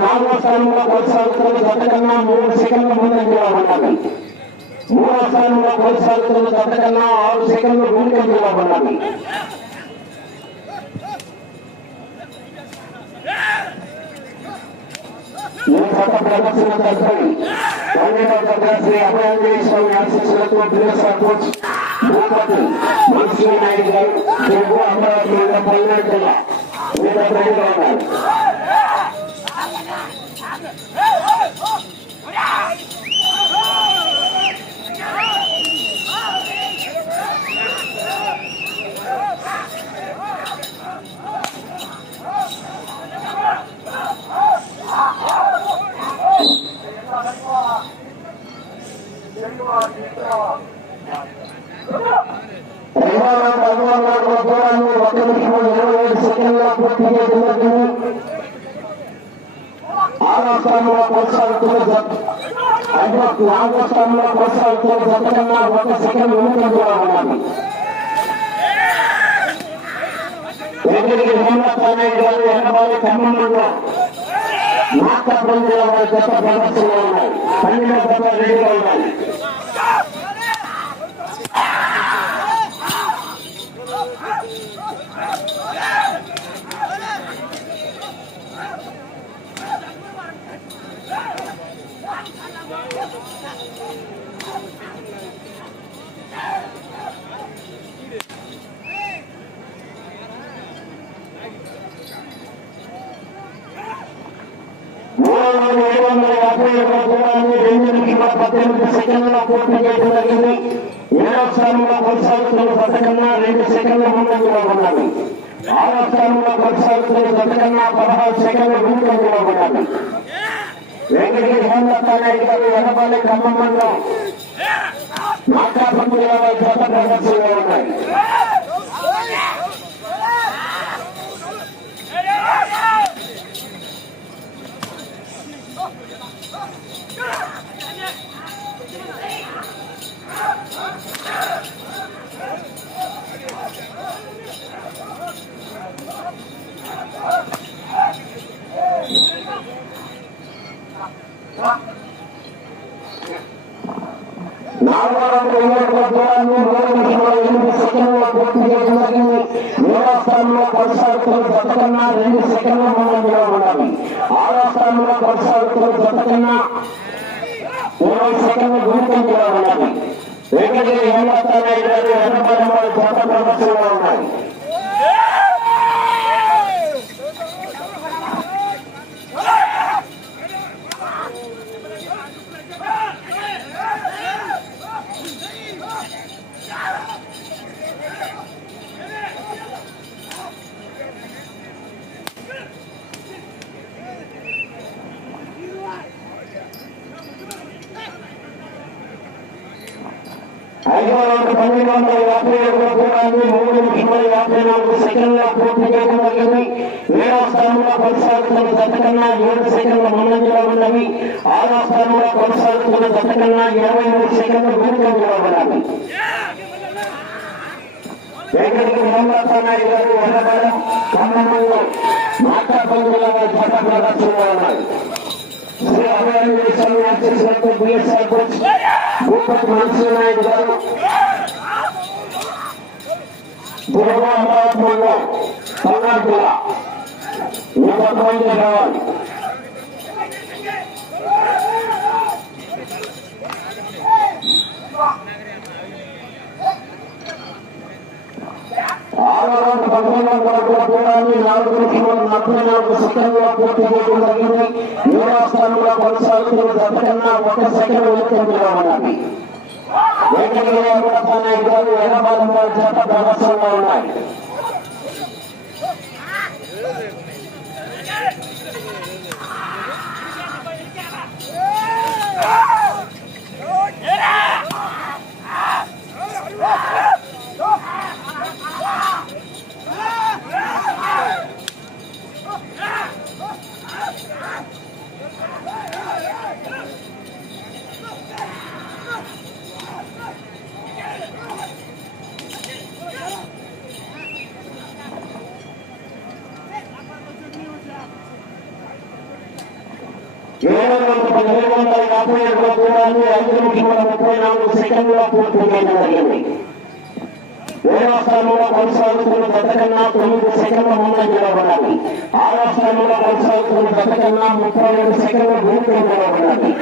నాలుగో స్థానంలో కొనసాగుతున్న జతకన్నా 3 సెకండ్ల ముందంజలో ఉండాలి. మూడో స్థానంలో కొనసాగుతున్న జతకన్నా 6 సెకండ్లు ముందంజలో ఉండాలి. ఈ జత ప్రదర్శన తదుపరి 12వ జత శ్రీ అభయాంజలి స్వామి ఆశీస్సులతో BSR coach Bhupathi Mnuchin Naidu గారు తెలుగు అమరావతి పల్నాడు జిల్లా మీద ప్రజలు ఉన్నారు. నాలుగో స్థానంలో కొనసాగుతున్న జతకన్నా 1 సెకండ్ ముందంజలో ఉండాలి. వెంకటగిరి హేమనాథ్ గారు ఎన్నబాలి ఖమ్మంలో నాటకం జిల్లా వారి జత ప్రదర్శనలో ఉన్నాయి. 12వ జత రెడీగా ఉండాలి. సెకండ్ల పూర్తి చేయడం జరిగింది. 7వ స్థానంలో కొనసాగుతున్న జతకన్నా 2 సెకండ్ల ముందంజలో ఉండాలి. 6వ స్థానంలో కొనసాగుతున్న జతకన్నా 16 సెకండ్ల ముందంజలో ఉండాలి. వెంకటగిరి హేమలత నాయుడు గారు ఎనబాలి ఖమ్మం మండలం నాకాపల్లి జిల్లా జత ప్రదర్శనలో ఉన్నాయి. కొనసాగుతున్న జతకన్నా 2 సెకండ్ల ముందంజలో ఉండాలి. 6వ స్థానంలో కొనసాగుతున్న జతకన్నా 20 సెకండ్ల ముందంజలో ఉండాలి. వెంకటగిరి హేమలత నాయుడు గారు ఎర్రపాలెం వారి జత ప్రదర్శనలో ఉన్నాయి. పూర్తి చేయడం జరిగింది. 7వ స్థానంలో కొనసాగుతున్న జతకన్నా 7 సెకండ్ల ముందంజలో ఉన్నవి. 6వ స్థానంలో కొనసాగుతున్న జతకన్నా 23 సెకండ్ల ముందంజలో ఉన్నవి. వెంకటగిరి హేమలత నాయుడు గారు ఎర్రపాలెం ఖమ్మంలో నాటకం జిల్లా జత ప్రదర్శనలో ఉన్నాయి. శ్రీ అభయాంజలి స్వామి ఆశీస్సులతో BSR coach Bhupathi Mnuchin Naidu గారు తెలుగు అమరావతి మండలం పల్నాడు జిల్లా మీద ప్రజలు రావాలి. దూరాన్ని 4 నిమిషాల 44 సెకండ్ల పూర్తి చేయడం జరిగింది. 7వ స్థానంలో కొనసాగుతున్న జతకన్నా 1 సెకండ్ వెనుకంజలో ఉండాలి. వెంకటగిరి హేమలత నాయుడు గారు ఎర్రపాలెం వారి జత ప్రదర్శనలో ఉన్నాయి. 1757 దూరాన్ని 5 నిమిషముల 34 సెకండ్ల పూర్తి చేయడం జరిగింది. 7వ స్థానంలో కొనసాగుతున్న జత కన్నా 9 సెకండ్ల ముందంజలో ఉండాలి. 6వ స్థానంలో కొనసాగుతున్న జత కన్నా 32 సెకండ్ల ముందంజలో ఉండాలి.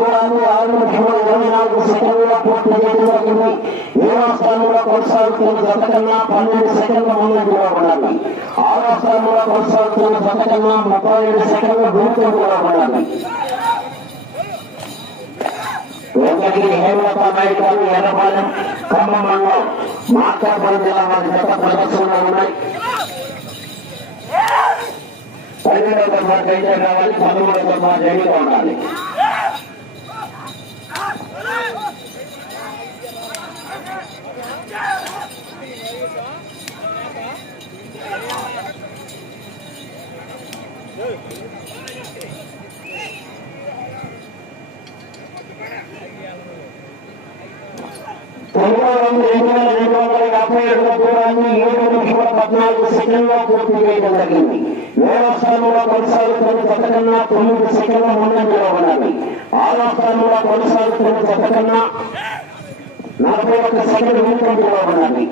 దూరాన్ని 6 నిమిషముల 24 సెకండ్ల పూర్తి చేయడం జరిగింది. 7వ స్థానంలో కొనసాగుతున్న జత కన్నా 12 సెకండ్ల ముందంజలో ఉండాలి. 6వ స్థానంలో కొనసాగుతున్న జత కన్నా 37 సెకండ్ల ముందంజలో ఉండాలి. వెంకటగిరి హేమలత నాయుడు గారు ఎర్రపాలెం ఖమ్మం మండలం మార్కాపురం జిల్లా వారి జత ప్రదర్శనలో ఉన్నాయి. 12వ తరఫా జైతే కావాలి, 13వ తరఫా జైలుగా ఉండాలి. దూరాన్ని 7 నిమిషముల 14 సెకండ్ల పూర్తి చేయడం జరిగింది. 7వ స్థానంలో కొనసాగుతున్న జత కన్నా 9 సెకండ్ల ముందంజలో ఉండాలి. 6వ స్థానంలో కొనసాగుతున్న జత కన్నా 41 సెకండ్ల ముందంజలో ఉండాలి.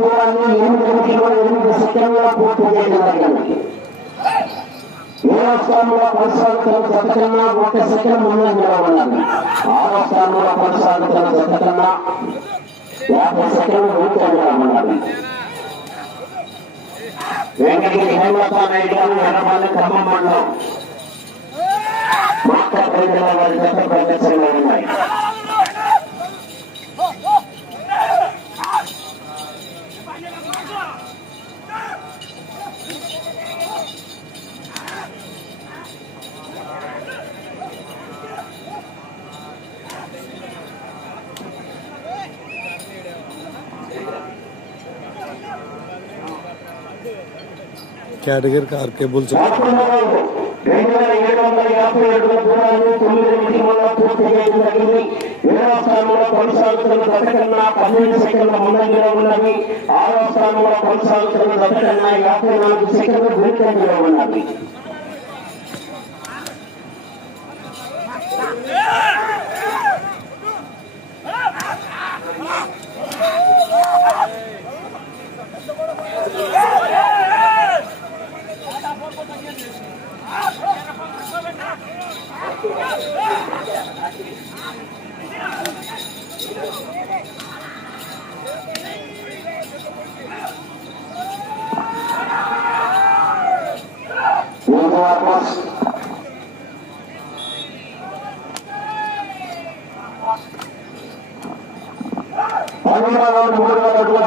దూరాన్ని 8 నిమిషముల 8 సెకండ్ల పూర్తి చేయడం జరిగింది. 7వ స్థానంలో కొనసాగుతున్న జత కన్నా 1 సెకండ్ ముందంజలో ఉండాలి. 6వ స్థానంలో కొనసాగుతున్న జత కన్నా 50 సెకండ్లు ముందంజలో ఉండాలి. వెంకటగిరి హేమలత నాయుడు గారు ఎర్రపాలెం ఖమ్మం మండలం మార్కాపురం జిల్లా వారి జత ప్రదర్శనలో ఉన్నాయి. కేటగిరీ కార్ కేబుల్స్ 2757 దూరాన్ని 9 నిమిషముల పూర్తి చేయడం జరిగింది. 7వ స్థానంలో కొనసాగుతున్న జత కన్నా 12 సెకండ్ల ముందంజలో ఉన్నది. 6వ స్థానంలో కొనసాగుతున్న జత కన్నా 54 సెకండ్ల ముందంజలో ఉన్నది.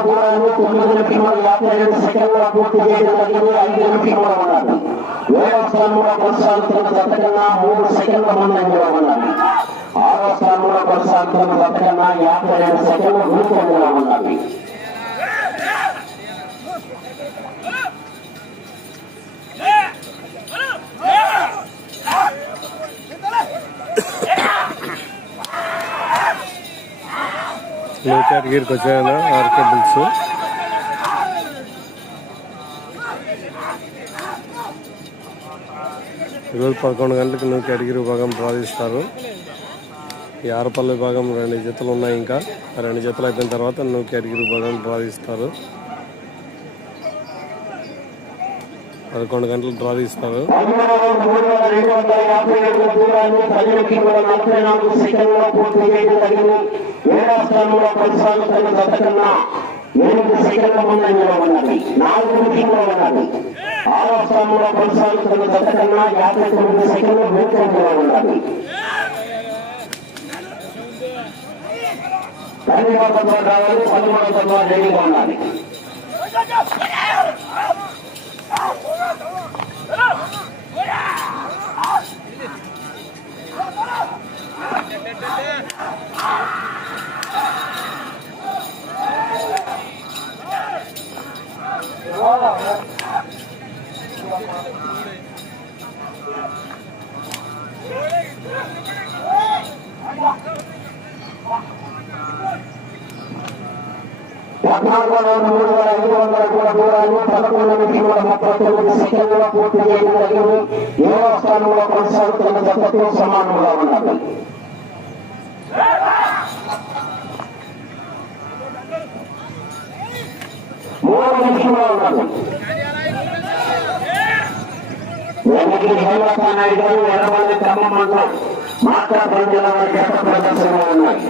దూరాన్ని 9 నిమిషముల 57 సెకండ్ల పూర్తి చేయడం జరిగింది. 5 నిమిషముల ఉండాలి. 7వ స్థానంలో కొనసాగుతున్న జత కన్నా 3 సెకండ్ల ముందంజలో ఉండాలి. 6వ స్థానంలో కొనసాగుతున్న జత కన్నా 52 సెకండ్ల ముందంజలో ఉండాలి. లో కేటగిరీకి వచ్చాయన ఆర్కే బుల్స్ ఈరోజు 11 గంటలకు న్యూ కేటగిరీ విభాగం ప్రారంభిస్తారు. ఈ ఆరుపల్లి విభాగం 2 జతలు ఉన్నాయి. ఇంకా 2 జతలు అయిపోయిన తర్వాత న్యూ కేటగిరీ విభాగం డ్రా తీస్తారు. 11 గంటలు డ్రా తీస్తారు. ఆరో స్థానంలో కొనసాగుతున్న జత కన్నా 59 సెకండ్లు వెనుకంజలో ఉన్నది. ధన్యవాదాలు రావాలి. 13వ రెడీగా ఉండాలి. పూర్తి చేయడం జరిగింది. 7వ స్థానంలో కొనసాగుతున్న జతతో సమానంగా ఉన్నది. మూడవ నిమిషంలో ఉన్నది. నాయుడు గారు ఎర్రవల్లి ఖమ్మం మండలం మార్కాపురం జిల్లా వారి గత ప్రదర్శనలో ఉన్నాయి.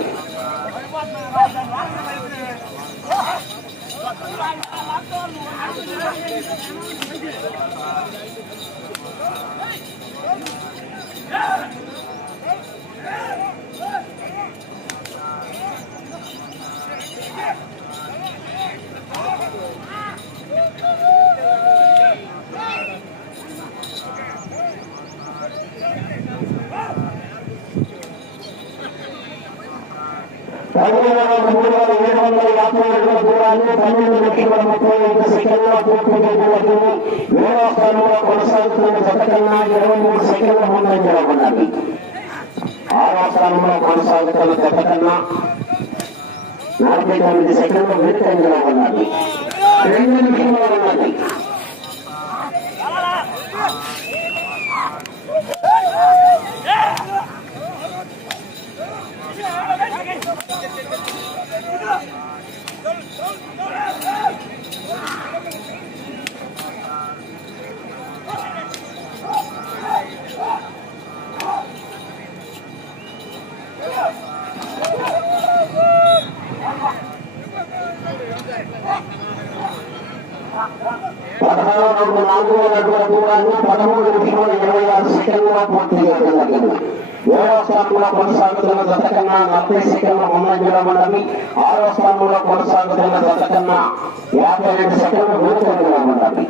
కొనసాగుతున్న జత కన్నా 23 సెకండ్ల ముందంజలో ఉన్నది. 6వ స్థానంలో కొనసాగుతున్న జత కన్నా 49 సెకండ్లు వెనుకంజలో ఉన్నది. 2 నిమిషంలో ఉన్నది. కొనసాగుతున్న జత కన్నా 40 సెకండ్ల ముందంజలో ఉన్నది. 6వ స్థానంలో కొనసాగుతున్న జత కన్నా 52 సెకండ్లు వెనుకంజలో ఉన్నది.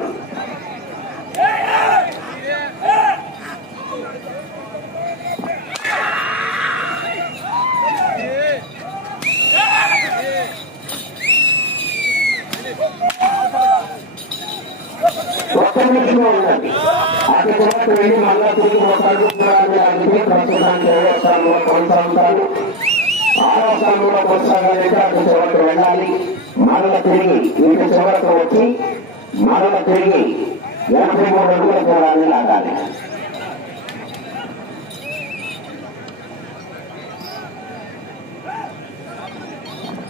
అటు తర్వాత వెళ్ళి మళ్ళా తిరిగి ప్రస్తుతానికి 7వ స్థానంలో కొనసాగుతారు. 6వ స్థానంలో కొనసాగాలంటే అటు చివరకు వెళ్ళాలి. మరల తిరిగి ఇటు చివరకు వచ్చి మరల తిరిగి 83 అడుగుల దూరాన్ని లాగాలి.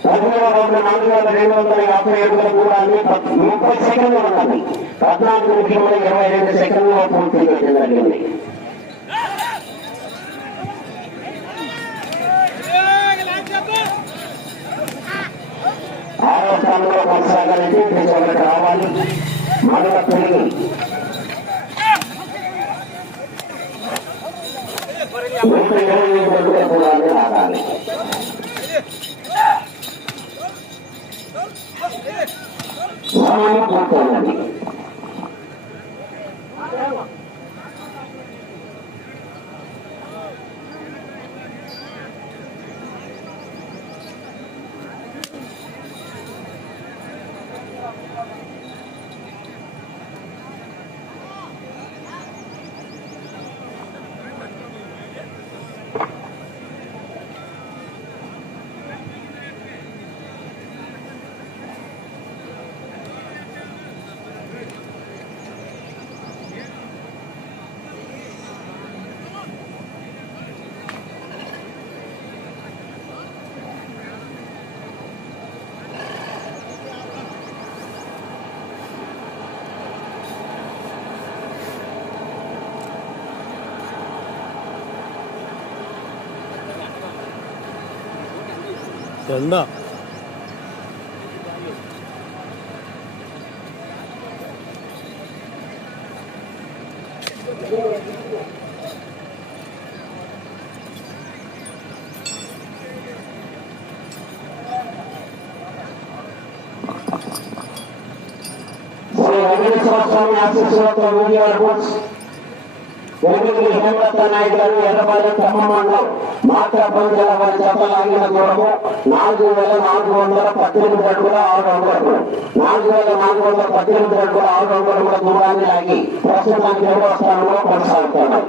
పదమూడవ రౌండ్ 4250 అడుగుల దూరాన్ని 30 సెకండ్లు ఉన్నది. 14 నిమిషంలో 22 సెకండ్లలో పూర్తి చేయడం జరిగింది. 6వ స్థానంలో కొనసాగాలంటే చివరికి రావాలి. మరల తిరిగి 25 అడుగుల దూరాన్ని లాగాలి. సమయం పూర్తయినది. ఎండ శ్రీ వెంకటేశ్వర స్వామి ఆశీస్సులతో వీడియోల బుక్స్ వెంకటగిరి హేమలత నాయుడు గారు ఎర్రపాలెం ఖమ్మం మండలం మాత్ర పంచాల వారి చేత లాగిన దూరము 4,418 అడుగుల 6 అంగుళములు 4,418 అడుగుల 6 అంగుళముల దూరాన్ని లాగి ప్రస్తుతానికి 7వ స్థానంలో కొనసాగుతున్నారు.